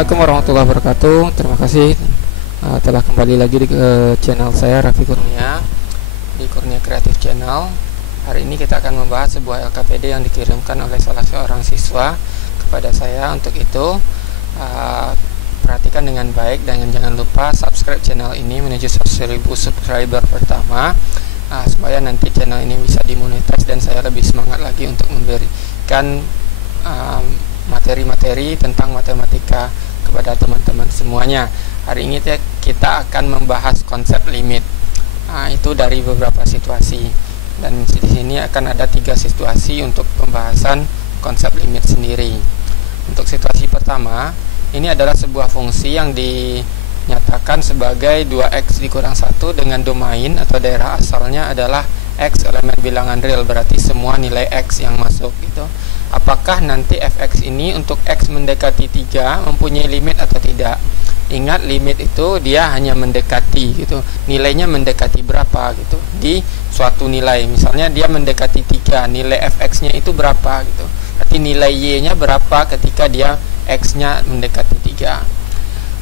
Assalamualaikum warahmatullahi wabarakatuh. Terima kasih telah kembali lagi di channel saya, Raffi Kurnia, di Kurnia Kreatif Channel. Hari ini kita akan membahas sebuah LKPD yang dikirimkan oleh salah seorang siswa kepada saya. Untuk itu perhatikan dengan baik dan jangan lupa subscribe channel ini menuju 1000 subscriber pertama, supaya nanti channel ini bisa dimonetize dan saya lebih semangat lagi untuk memberikan materi-materi tentang matematika kepada teman-teman semuanya. Hari ini kita akan membahas konsep limit. Itu dari beberapa situasi, dan di sini akan ada 3 situasi untuk pembahasan konsep limit sendiri. Untuk situasi pertama, ini adalah sebuah fungsi yang dinyatakan sebagai 2x dikurang 1 dengan domain atau daerah asalnya adalah x elemen bilangan real, berarti semua nilai x yang masuk gitu. Apakah nanti fx ini untuk x mendekati 3 mempunyai limit atau tidak? Ingat, limit itu dia hanya mendekati gitu. Nilainya mendekati berapa gitu. Di suatu nilai, misalnya dia mendekati 3, nilai fx-nya itu berapa gitu. Berarti nilai y-nya berapa ketika dia x-nya mendekati 3.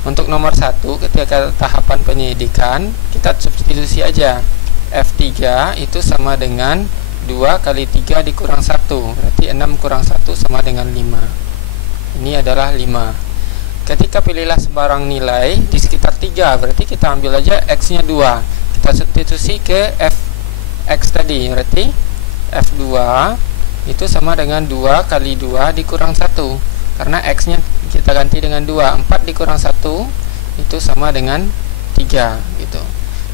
Untuk nomor 1, ketika tahapan penyelidikan, kita substitusi aja. F3 itu sama dengan 2 kali 3 dikurang 1, berarti 6 kurang 1 sama dengan 5. Ini adalah 5. Ketika pilihlah sebarang nilai di sekitar 3, berarti kita ambil aja x-nya 2. Kita substitusi ke fx tadi, berarti f2 itu sama dengan 2 kali 2 dikurang 1. Karena x-nya kita ganti dengan 2, 4 dikurang 1 itu sama dengan 3 gitu.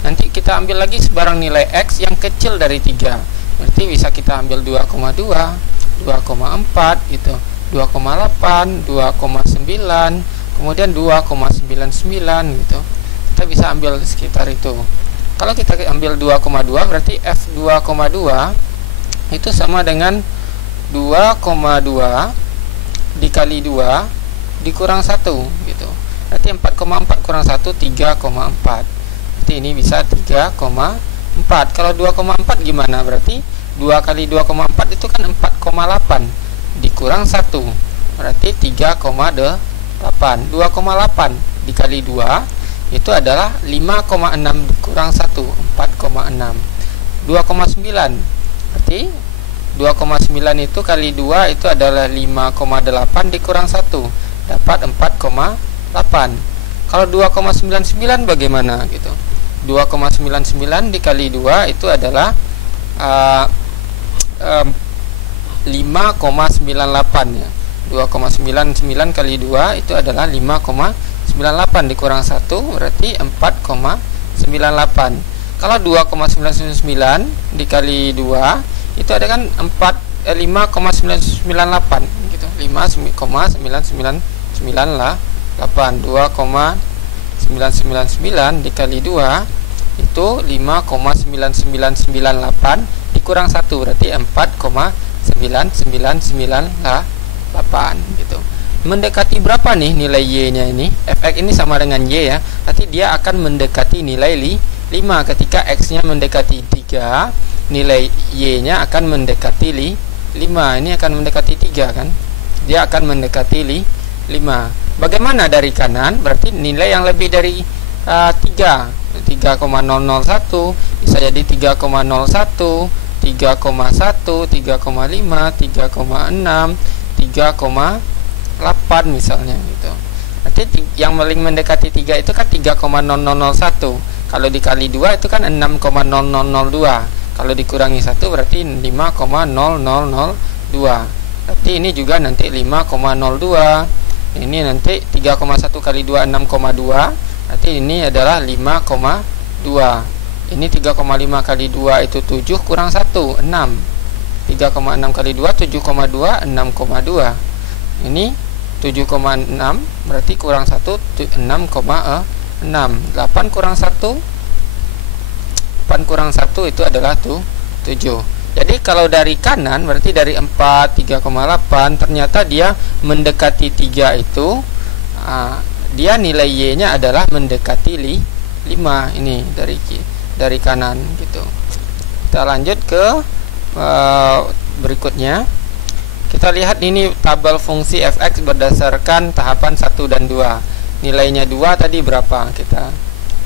Nanti kita ambil lagi sebarang nilai x yang kecil dari 3. Berarti bisa kita ambil 2,2, 2,4 gitu, 2,8, 2,9, kemudian 2,99 gitu. Kita bisa ambil sekitar itu. Kalau kita ambil 2,2, berarti F2,2 itu sama dengan 2,2 dikali 2 dikurang 1 gitu. Berarti 4,4 kurang 1 3,4. Berarti ini bisa 3,4. Kalau 2,4 gimana? Berarti 2 kali 2,4 itu kan 4,8 dikurang 1, berarti 3,8. 2,8 dikali 2 itu adalah 5,6 dikurang 1, 4,6. 2,9 berarti 2,9 itu kali 2 itu adalah 5,8 dikurang 1, dapat 4,8. Kalau 2,99 bagaimana gitu? 2,99 dikali 2 itu adalah 5,98 ya. 2,99 kali 2 itu adalah 5,98 dikurang 1, berarti 4,98. Kalau 2,99 dikali 2 itu ada kan 5,998 gitu. 5,9998. 2,999 dikali 2 itu 5,9998 dikurang 1, berarti 4,9998 gitu. Mendekati berapa nih nilai y-nya ini? Fx ini sama dengan y ya. Berarti dia akan mendekati nilai 5. Ketika x-nya mendekati 3, nilai y-nya akan mendekati 5. Ini akan mendekati 3 kan? Dia akan mendekati 5. Bagaimana dari kanan? Berarti nilai yang lebih dari 3, 3,001 bisa jadi 3,01, 3,1, 3,5, 3,6, 3,8 misalnya gitu. Berarti yang paling mendekati 3 itu kan 3,0001. Kalau dikali 2 itu kan 6,0002. Kalau dikurangi 1 berarti 5,0002. Berarti ini juga nanti 5,02. Ini nanti 3,1 kali 2 6,2. Berarti ini adalah 5,2. Ini 3,5 kali 2 itu 7 kurang 1 6. 3,6 kali 2 7,2 6,2. Ini 7,6 berarti kurang 1 6,6. 8 kurang 1 8 kurang 1 itu adalah 7. Jadi kalau dari kanan berarti dari 4 3,8 ternyata dia mendekati 3 itu dia nilai y-nya adalah mendekati 5. Ini dari kanan gitu. Kita lanjut ke berikutnya. Kita lihat ini tabel fungsi fx berdasarkan tahapan 1 dan 2. Nilainya 2 tadi berapa? Kita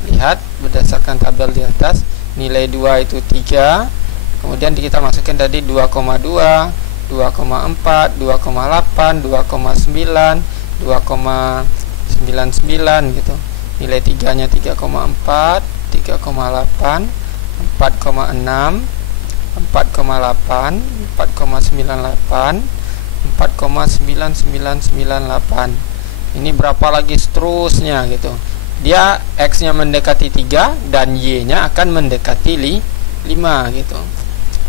lihat berdasarkan tabel di atas. Nilai 2 itu 3. Kemudian kita masukkan tadi 2,2, 2,4, 2,8, 2,9, 2,99 gitu. Nilai 3-nya 3,4, 3,8, 4,6, 4,8, 4,98, 4,9998. Ini berapa lagi seterusnya gitu. Dia X-nya mendekati 3 dan Y-nya akan mendekati 5 gitu.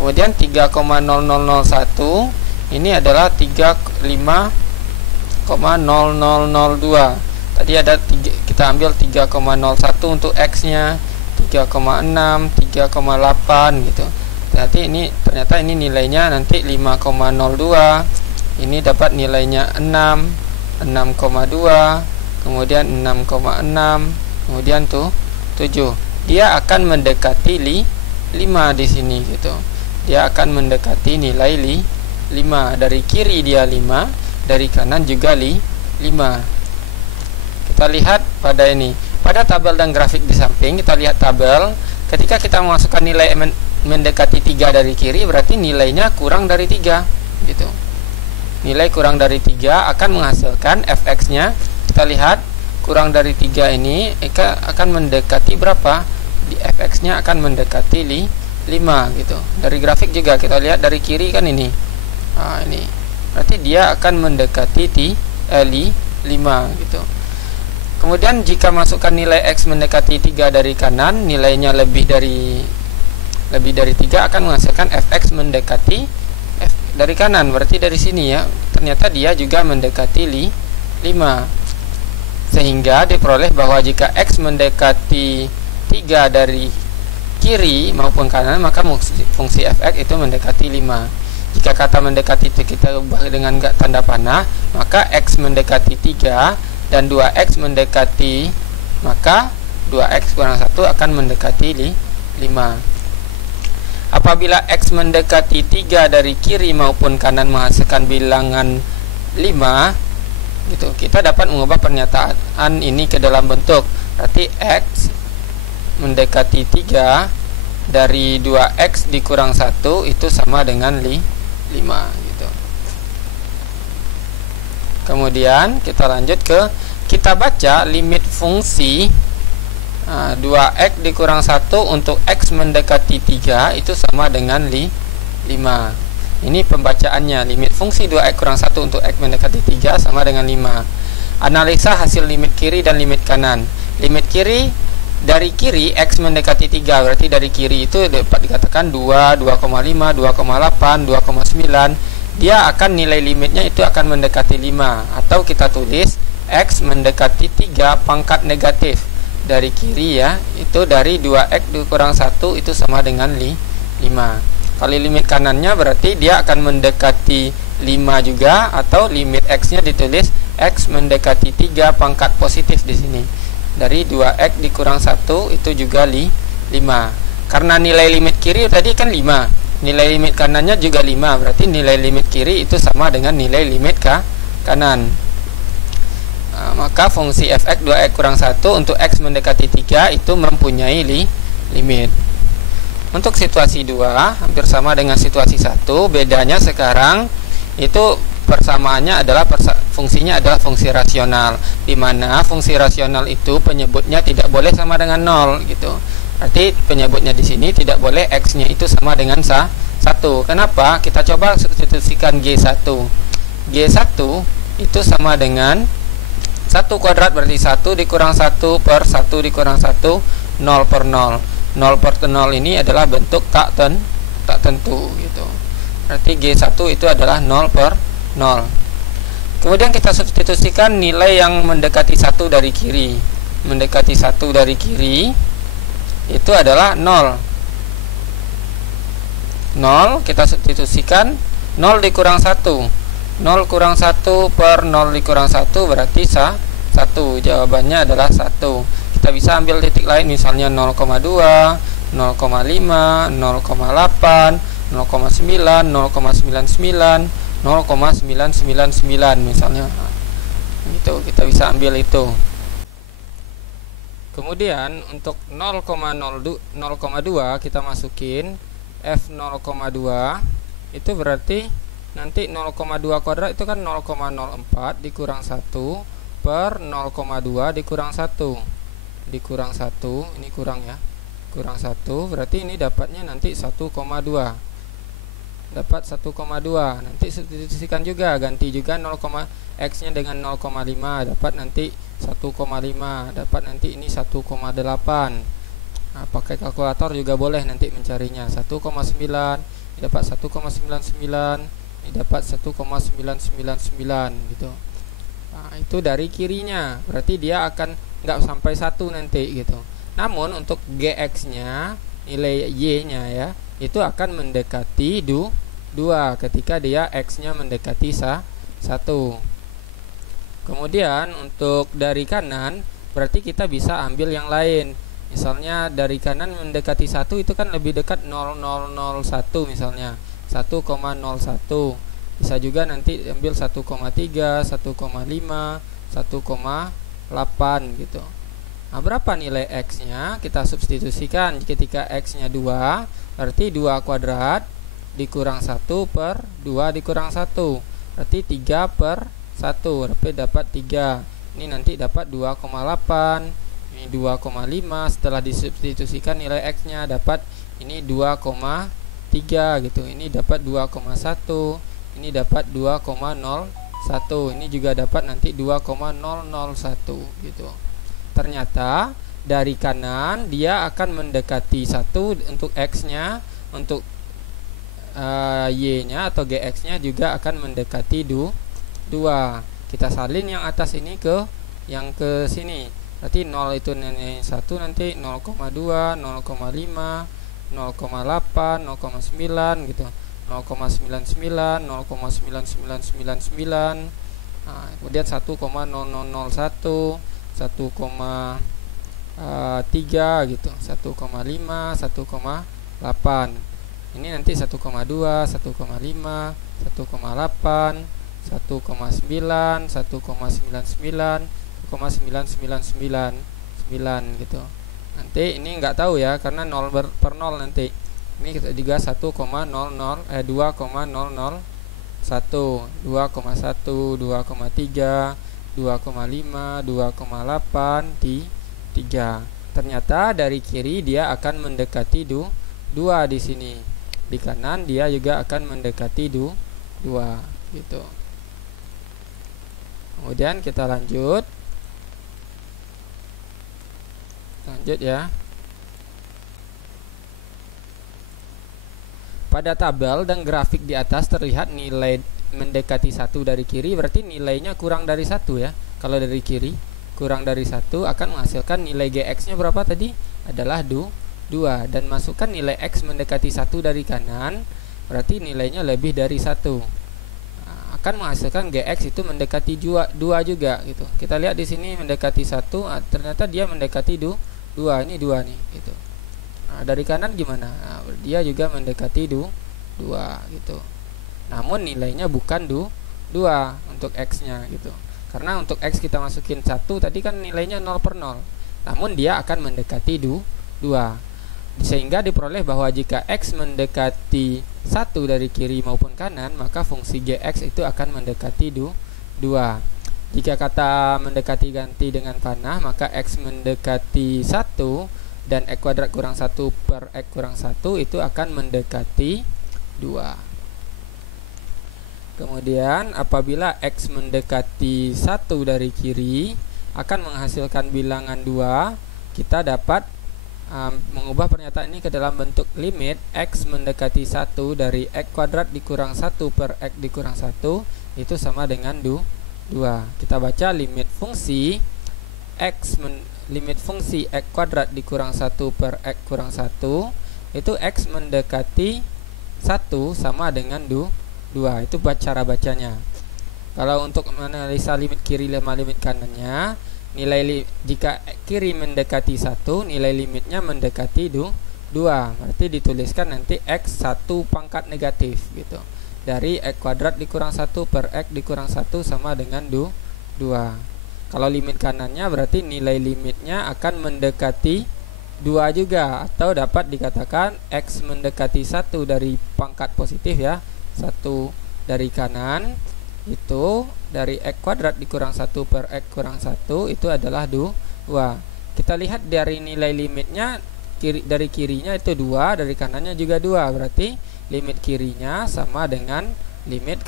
Kemudian 3,0001 ini adalah 35,0002. Tadi ada kita ambil 3,01 untuk X-nya, 3,6, 3,8 gitu. Ternyata ini nilainya nanti 5,02. Ini dapat nilainya 6, 6,2, kemudian 6,6, kemudian 7. Dia akan mendekati 5 di sini gitu. Dia akan mendekati nilai 5. Dari kiri dia 5, dari kanan juga 5. Kita lihat pada ini. Pada tabel dan grafik di samping, kita lihat tabel. Ketika kita memasukkan nilai mendekati 3 dari kiri, berarti nilainya kurang dari 3 gitu. Nilai kurang dari 3 akan menghasilkan fx-nya. Kita lihat kurang dari 3 ini akan mendekati berapa? Di fx-nya akan mendekati 5 gitu. Dari grafik juga kita lihat dari kiri kan ini. Nah, ini. Berarti dia akan mendekati 5 gitu. Kemudian jika masukkan nilai X mendekati 3 dari kanan, nilainya lebih dari 3 akan menghasilkan fx mendekati f dari kanan. Berarti dari sini ya, ternyata dia juga mendekati 5. Sehingga diperoleh bahwa jika X mendekati 3 dari kiri maupun kanan, maka fungsi fx itu mendekati 5. Jika kata mendekati itu kita ubah dengan tanda panah, maka X mendekati 3 dan 2X mendekati, maka 2X kurang 1 akan mendekati 5. Apabila X mendekati 3 dari kiri maupun kanan menghasilkan bilangan 5 gitu, kita dapat mengubah pernyataan ini ke dalam bentuk. Berarti X mendekati 3 dari 2X dikurang 1 itu sama dengan 5 gitu. Kemudian kita lanjut kita baca limit fungsi 2X dikurang 1 untuk X mendekati 3 itu sama dengan 5. Ini pembacaannya. Limit fungsi 2X kurang 1 untuk X mendekati 3 sama dengan 5. Analisa hasil limit kiri dan limit kanan. Limit kiri, dari kiri X mendekati 3, berarti dari kiri itu dapat dikatakan 2, 2,5, 2,8, 2,9. Dia akan nilai limitnya itu akan mendekati 5. Atau kita tulis X mendekati 3 pangkat negatif. Dari kiri ya, itu dari 2X dikurang 1 itu sama dengan 5. Kali limit kanannya berarti dia akan mendekati 5 juga, atau limit X-nya ditulis X mendekati 3 pangkat positif di sini. Dari 2X dikurang 1 itu juga 5. Karena nilai limit kiri tadi kan 5, nilai limit kanannya juga 5, berarti nilai limit kiri itu sama dengan nilai limit kanan. Maka fungsi fx 2x kurang 1 untuk x mendekati 3 itu mempunyai limit. Untuk situasi 2 hampir sama dengan situasi 1. Bedanya sekarang itu persamaannya adalah fungsinya adalah fungsi rasional, di mana fungsi rasional itu penyebutnya tidak boleh sama dengan 0 gitu. Berarti penyebutnya di sini tidak boleh x-nya itu sama dengan 1. Kenapa? Kita coba substitusikan G1. G1 itu sama dengan 1 kuadrat, berarti 1 dikurang 1 per 1 dikurang 1, 0 per 0. 0 per 0 ini adalah bentuk tak tentu gitu. Berarti G1 itu adalah 0 per 0. Kemudian kita substitusikan nilai yang mendekati 1 dari kiri. Mendekati 1 dari kiri itu adalah 0. 0 kita substitusikan 0 dikurang 1. 0 kurang 1 per 0 dikurang 1 berarti 1. Jawabannya adalah 1. Kita bisa ambil titik lain, misalnya 0,2, 0,5, 0,8, 0,9, 0,99, 0,999 misalnya. Gitu, kita bisa ambil itu. Kemudian untuk 0,2 kita masukin F0,2, itu berarti nanti 0,2 kuadrat itu kan 0,04 dikurang 1 per 0,2 dikurang 1 dikurang 1, ini kurang ya, kurang 1, berarti ini dapatnya nanti 1,2, dapat 1,2. Nanti substitusikan juga, ganti juga 0, X nya dengan 0,5, dapat nanti 1,5, dapat nanti ini 1,8. Nah, pakai kalkulator juga boleh nanti mencarinya. 1,9 dapat 1,99, ini dapat 1,999 gitu. Nah, itu dari kirinya, berarti dia akan nggak sampai 1 nanti gitu. Namun untuk GX nya, nilai Y nya ya, itu akan mendekati 2 ketika dia X nya mendekati 1. Kemudian untuk dari kanan, berarti kita bisa ambil yang lain. Misalnya dari kanan mendekati 1 itu kan lebih dekat 0,001 misalnya 1,01. Bisa juga nanti ambil 1,3, 1,5, 1,8 gitu. Nah, berapa nilai X nya? Kita substitusikan. Ketika X nya 2, berarti 2 kuadrat dikurang 1 per 2 dikurang 1, berarti 3 per 1, berarti dapat 3. Ini nanti dapat 2,8, ini 2,5. Setelah disubstitusikan nilai X nya dapat ini 2,3 gitu. Ini dapat 2,1, ini dapat 2,01, ini juga dapat nanti 2,001 gitu. Ternyata dari kanan dia akan mendekati 1 untuk X nya, untuk Y nya atau GX nya juga akan mendekati 2. Kita salin yang atas ini ke yang ke sini, berarti 0 itu nilai 1 nanti 0,2, 0,5, 0,8, 0,9 gitu, 0,99, 0,9999. Nah, kemudian 1,0001, 1,3 gitu, 1,5, 1,8. Ini nanti 1,2, 1,5, 1,8, 1,9, 1,99, 1,9999 gitu. Nanti ini nggak tahu ya karena 0 per 0 nanti. Ini kita juga 2,001, 2,1, 2,3, 2,5, 2,8 di 3. Ternyata dari kiri dia akan mendekati 2 di sini. Di kanan dia juga akan mendekati 2 gitu. Kemudian kita lanjut ya. Pada tabel dan grafik di atas terlihat nilai mendekati 1 dari kiri, berarti nilainya kurang dari 1 ya. Kalau dari kiri kurang dari 1 akan menghasilkan nilai GX nya berapa tadi? Adalah 2. Dan masukkan nilai X mendekati 1 dari kanan, berarti nilainya lebih dari 1. Nah, akan menghasilkan GX itu mendekati 2 juga gitu. Kita lihat di sini mendekati 1, ternyata dia mendekati 2. Ini 2 nih gitu. Nah, dari kanan gimana? Nah, dia juga mendekati 2 gitu. Namun nilainya bukan 2 untuk X nya gitu. Karena untuk X kita masukin 1 tadi kan nilainya 0 per 0. Namun dia akan mendekati 2. Sehingga diperoleh bahwa jika X mendekati 1 dari kiri maupun kanan, maka fungsi GX itu akan mendekati 2. Jika kata mendekati ganti dengan panah, maka X mendekati 1 dan X kuadrat kurang 1 per X kurang 1 itu akan mendekati 2. Kemudian apabila X mendekati 1 dari kiri akan menghasilkan bilangan 2, kita dapat mengubah pernyataan ini ke dalam bentuk limit X mendekati 1 dari X kuadrat dikurang 1 per X dikurang 1 itu sama dengan 2. Kita baca limit fungsi limit fungsi X kuadrat dikurang 1 per X kurang 1 itu X mendekati 1 sama dengan 2. Itu cara bacanya. Kalau untuk menganalisa limit kiri sama limit kanannya, jika kiri mendekati 1, nilai limitnya mendekati 2. Berarti dituliskan nanti X 1 pangkat negatif gitu. dari X kuadrat dikurang 1 per X dikurang 1 sama dengan 2. Kalau limit kanannya berarti nilai limitnya akan mendekati 2 juga, atau dapat dikatakan X mendekati 1 dari pangkat positif ya. 1 dari kanan itu dari X kuadrat dikurang 1 per X kurang 1 itu adalah 2. Kita lihat dari nilai limitnya, dari kirinya itu 2, dari kanannya juga 2. Berarti limit kirinya sama dengan limit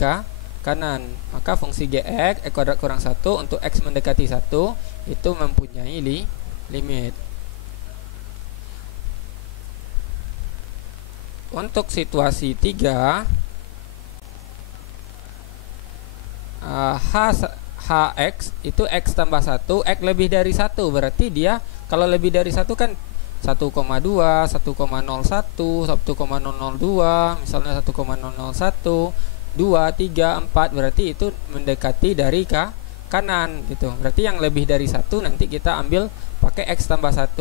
kanan. Maka fungsi gx X kuadrat kurang 1 untuk X mendekati 1 itu mempunyai limit. Untuk situasi 3, Hx itu X tambah 1, X lebih dari 1. Berarti dia kalau lebih dari 1 kan 1,2, 1,01, 1,002, misalnya 1,001, 2, 3, 4, berarti itu mendekati dari kanan gitu. Berarti yang lebih dari 1 nanti kita ambil pakai X tambah 1.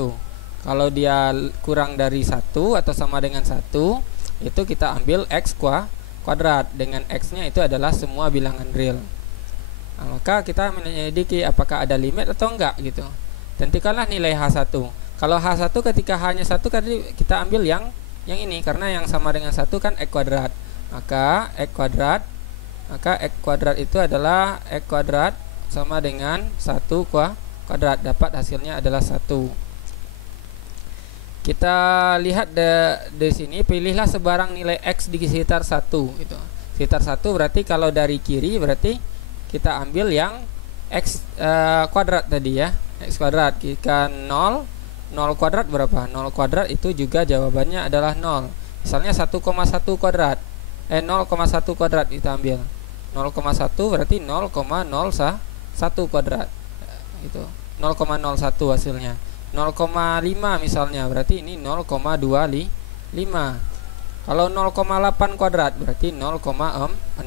Kalau dia kurang dari 1 atau sama dengan 1, itu kita ambil X kuadrat. Dengan X-nya itu adalah semua bilangan real. Nah, maka kita menyelidiki apakah ada limit atau enggak gitu. Tentukanlah nilai H1. Kalau H1 ketika hanya 1 tadi kita ambil yang ini, karena yang sama dengan 1 kan X kuadrat. Maka X kuadrat itu adalah X kuadrat sama dengan 1 kuadrat. Dapat hasilnya adalah 1. Kita lihat di sini, pilihlah sebarang nilai X di sekitar 1 gitu. Sekitar 1 berarti kalau dari kiri berarti kita ambil yang X kuadrat tadi ya. X kuadrat jika 0 kuadrat berapa? 0 kuadrat itu juga jawabannya adalah 0. Misalnya 1,1 kuadrat. 0,1 kuadrat kita ambil. 0,1 berarti 0,01 kuadrat. Itu 0,01 hasilnya. 0,5 misalnya berarti ini 0,25. Kalau 0,8 kuadrat berarti 0,64.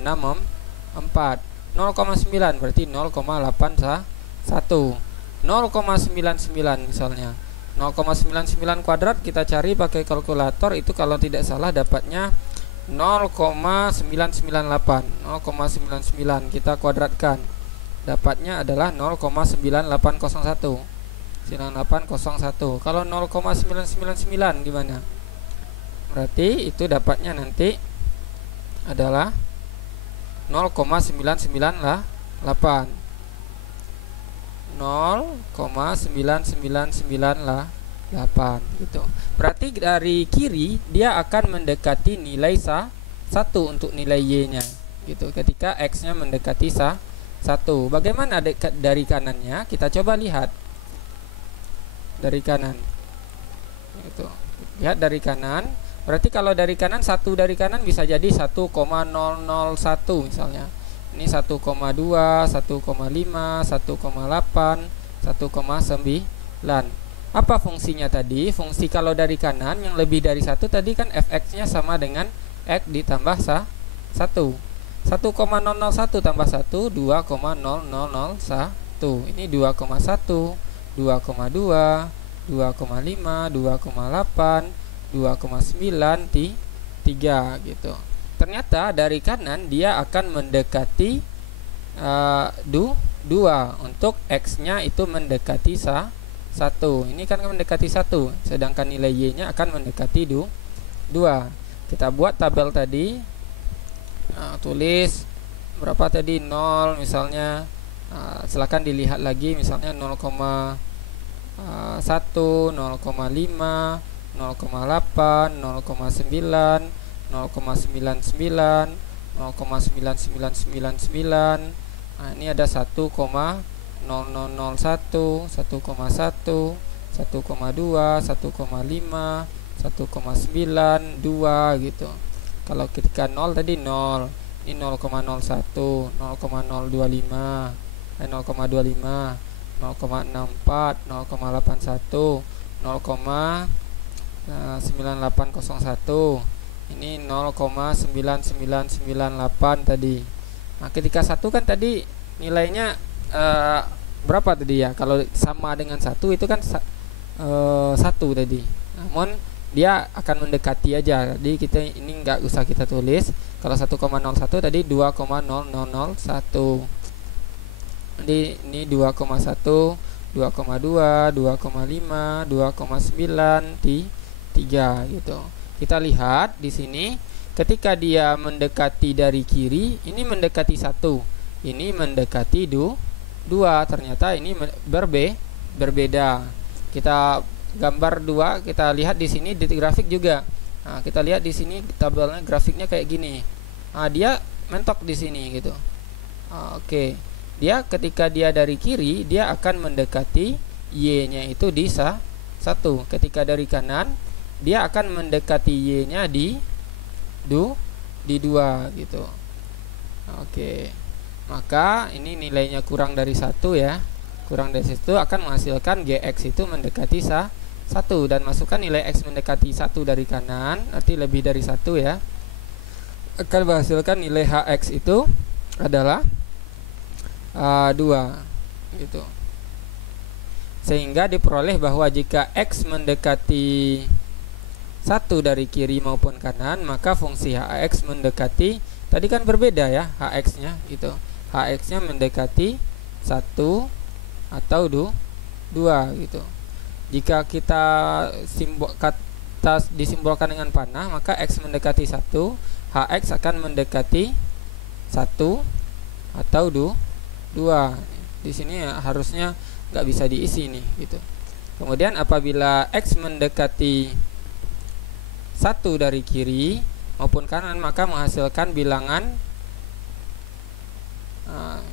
0,9 berarti 0,81. 0,99 misalnya 0,99 kuadrat kita cari pakai kalkulator, itu kalau tidak salah dapatnya 0,998. 0,99 kita kuadratkan, dapatnya adalah 0,9801. 9801. Kalau 0,999 gimana? Berarti itu dapatnya nanti adalah 0,9998. 0,9998 gitu. Berarti dari kiri dia akan mendekati nilai 1 untuk nilai y-nya gitu. Ketika x-nya mendekati 1. Bagaimana dari kanannya? Kita coba lihat dari kanan. Itu. Lihat dari kanan. Berarti kalau dari kanan 1 dari kanan bisa jadi 1,001 misalnya. Ini 1,2, 1,5, 1,8, 1,9. Apa fungsinya tadi? Fungsi kalau dari kanan yang lebih dari 1 tadi kan fx-nya sama dengan x ditambah 1. 1,001 tambah 1 2,0001. Ini 2,1, 2,2, 2,5, 2,8, 2,9, 3 gitu. Ternyata dari kanan dia akan mendekati 2 untuk x-nya itu mendekati 1. Ini kan mendekati 1, sedangkan nilai y-nya akan mendekati 2. Kita buat tabel tadi. Tulis berapa tadi? 0 misalnya. Silakan dilihat lagi misalnya 0,1, 0,5, 0,8, 0,9, 0,99, 0,9999. Nah, ini ada 1,0001, 1,1, 1,2, 1,5, 1,92 gitu. Kalau ketika 0 tadi 0, ini 0,01, 0,025, 0,25, 0,64, 0,81, 0,9801. Ini 0,9998 tadi. Nah, ketika 1 kan tadi nilainya berapa tadi ya? Kalau sama dengan 1 itu kan 1 tadi. Namun dia akan mendekati aja. Jadi kita ini nggak usah kita tulis. Kalau 1,01 tadi 2,00001. Jadi ini 2,1, 2,2, 2,5, 2,9, 3 gitu. Kita lihat di sini ketika dia mendekati dari kiri, ini mendekati 1, ini mendekati 2. Ternyata ini berbeda. Kita gambar 2, kita lihat di sini di grafik juga. Nah, kita lihat di sini tabelnya, grafiknya kayak gini. Nah, dia mentok di sini gitu. Oke. Dia ketika dia dari kiri, dia akan mendekati Y-nya itu di 1. Ketika dari kanan, dia akan mendekati Y-nya di 2 gitu. Oke. Maka ini nilainya kurang dari 1 ya. Kurang dari situ akan menghasilkan GX itu mendekati 1, dan masukkan nilai X mendekati 1 dari kanan, arti lebih dari 1 ya. Akan menghasilkan nilai HX itu adalah 2 gitu. Sehingga diperoleh bahwa jika X mendekati 1 dari kiri maupun kanan, maka fungsi HX mendekati, tadi kan berbeda ya HX nya gitu. HX nya mendekati 1 atau 2 gitu. Jika kita disimbolkan dengan panah, maka X mendekati 1, HX akan mendekati 1 atau 2. Di sini ya, harusnya nggak bisa diisi nih gitu. Kemudian apabila X mendekati 1 dari kiri maupun kanan, maka menghasilkan bilangan,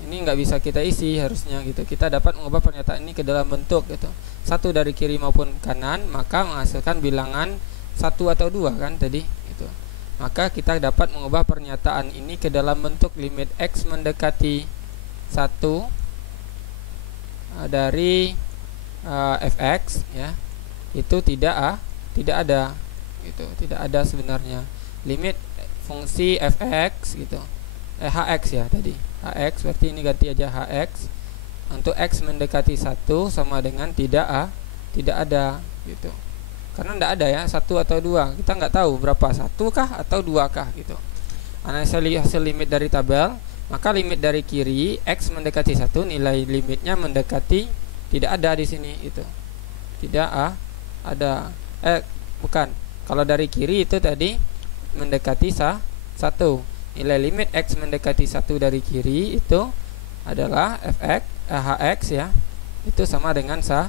ini nggak bisa kita isi harusnya gitu. Kita dapat mengubah pernyataan ini ke dalam bentuk gitu. 1 dari kiri maupun kanan, maka menghasilkan bilangan 1 atau 2 kan tadi gitu. Maka kita dapat mengubah pernyataan ini ke dalam bentuk limit X mendekati 1 dari fx ya, itu tidak ada gitu, tidak ada sebenarnya limit fungsi fx gitu. Hx ya tadi, hx berarti ini ganti aja hx. Untuk x mendekati 1 sama dengan tidak ada gitu. Karena tidak ada ya 1 atau 2, kita nggak tahu berapa, 1 kah atau 2 kah gitu. Analisa hasil limit dari tabel, maka limit dari kiri X mendekati 1, nilai limitnya mendekati, tidak ada di sini itu. Tidak ada. Bukan. Kalau dari kiri itu tadi mendekati 1. Nilai limit X mendekati 1 dari kiri itu adalah Hx ya. Itu sama dengan 1.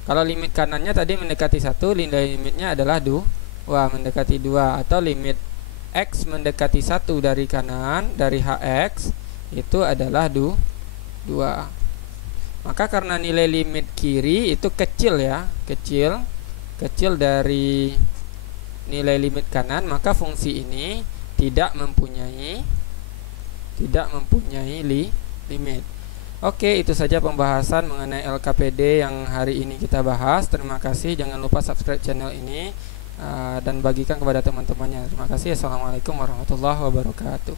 Kalau limit kanannya tadi mendekati 1, nilai limitnya adalah 2, mendekati 2, atau limit X mendekati 1 dari kanan dari Hx itu adalah 2. Maka karena nilai limit kiri itu kecil ya, kecil dari nilai limit kanan, maka fungsi ini tidak mempunyai limit. Oke, itu saja pembahasan mengenai LKPD yang hari ini kita bahas. Terima kasih, jangan lupa subscribe channel ini dan bagikan kepada teman-temannya. Terima kasih. Assalamualaikum warahmatullahi wabarakatuh.